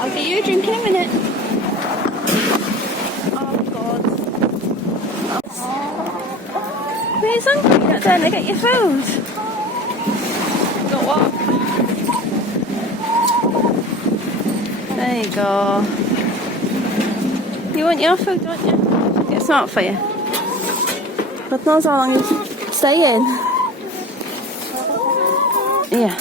I'll get you a drink in a minute. Oh God. Where's Uncle? You're not going to get your food. Got what? There you go. You want your food, don't you? It's not for you. God knows how long you stay in. Yeah.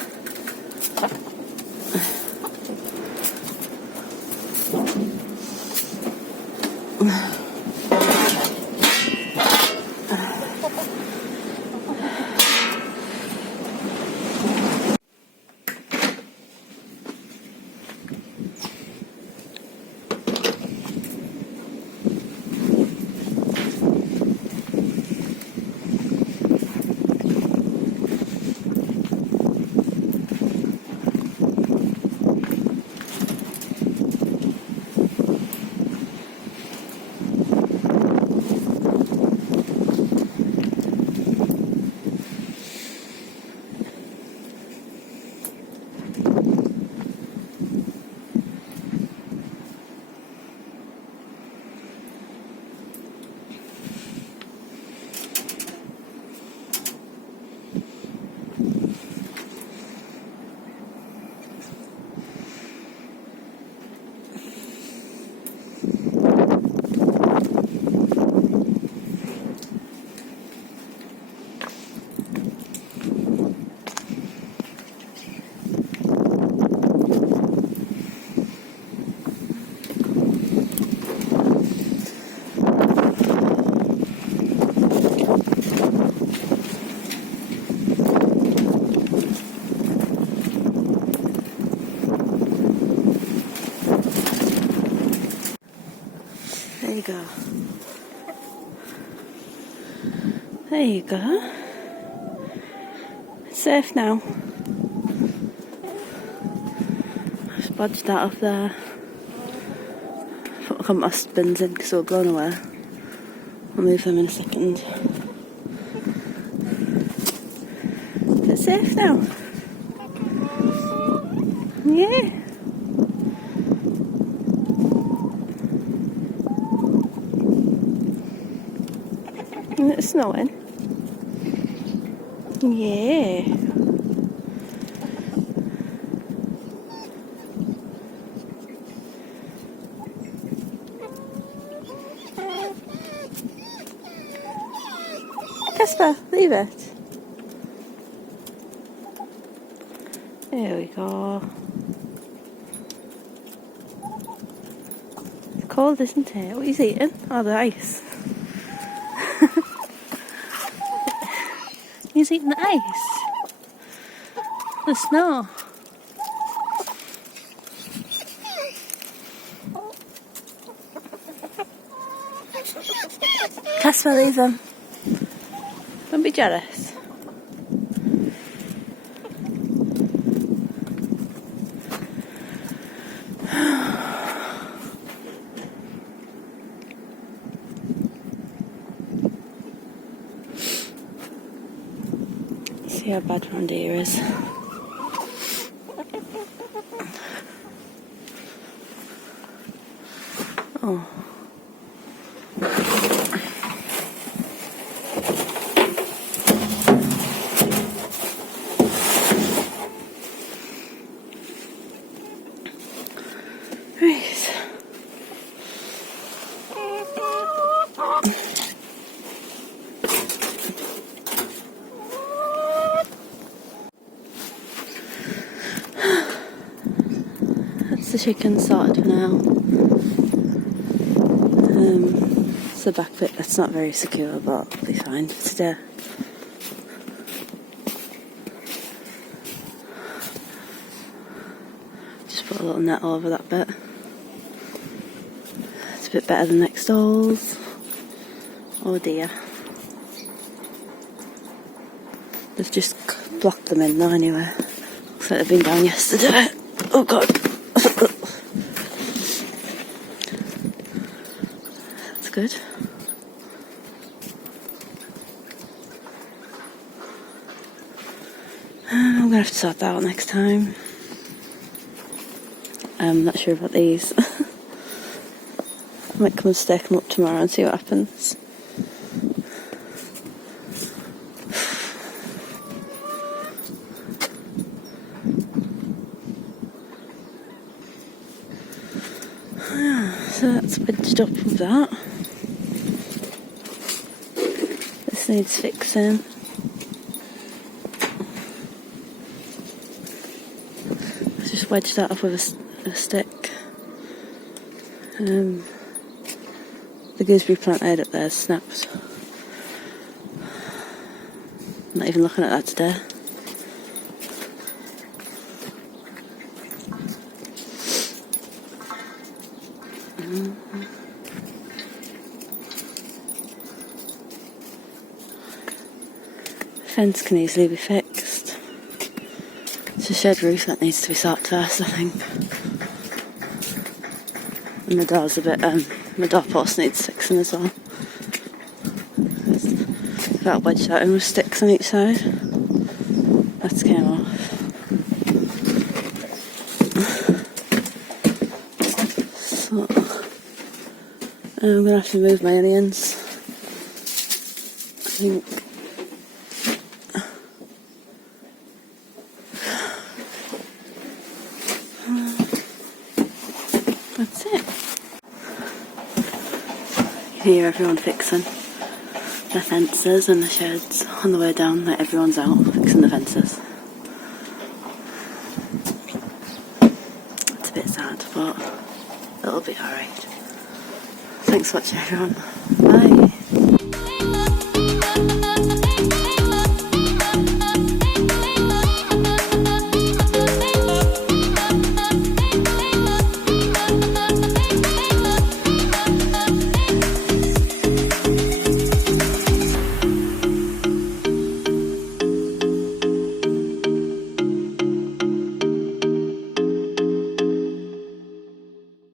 There you go. There you go. It's safe now. I've spudged that off there. Put compost bins in because they were blown away. I'll move them in a second. It's safe now. Yeah. Isn't it snowing? Yeah. Casper, leave it. There we go. It's cold, isn't it? What are you eating? Oh, the ice. He's eating the ice. The snow. Casper, leave them. Don't be jealous. See how bad round here is. Oh. Right. the chicken sorted for now. It's the back bit that's not very secure, but it'll be fine for today. Just put a little net over that bit. It's a bit better than next doors. Oh dear. They've just blocked them in though anyway. Looks like they've been down yesterday. Oh god. That's good. I'm gonna have to sort that out next time. I'm not sure about these. I might come and stake them up tomorrow and see what happens. So that's wedged up with that. This needs fixing. I've just wedged that up with a stick. The gooseberry plant I had up there snapped. I'm not even looking at that today. Fence can easily be fixed. It's a shed roof that needs to be sorted first, I think. And the door's a bit, my door post needs fixing as well. That wedged out in with sticks on each side. That's came off. So, I'm going to have to move my onions. I think. That's it. You can hear everyone fixing the fences and the sheds on the way down. Like everyone's out fixing the fences. It's a bit sad, but it'll be alright. Thanks for watching, everyone.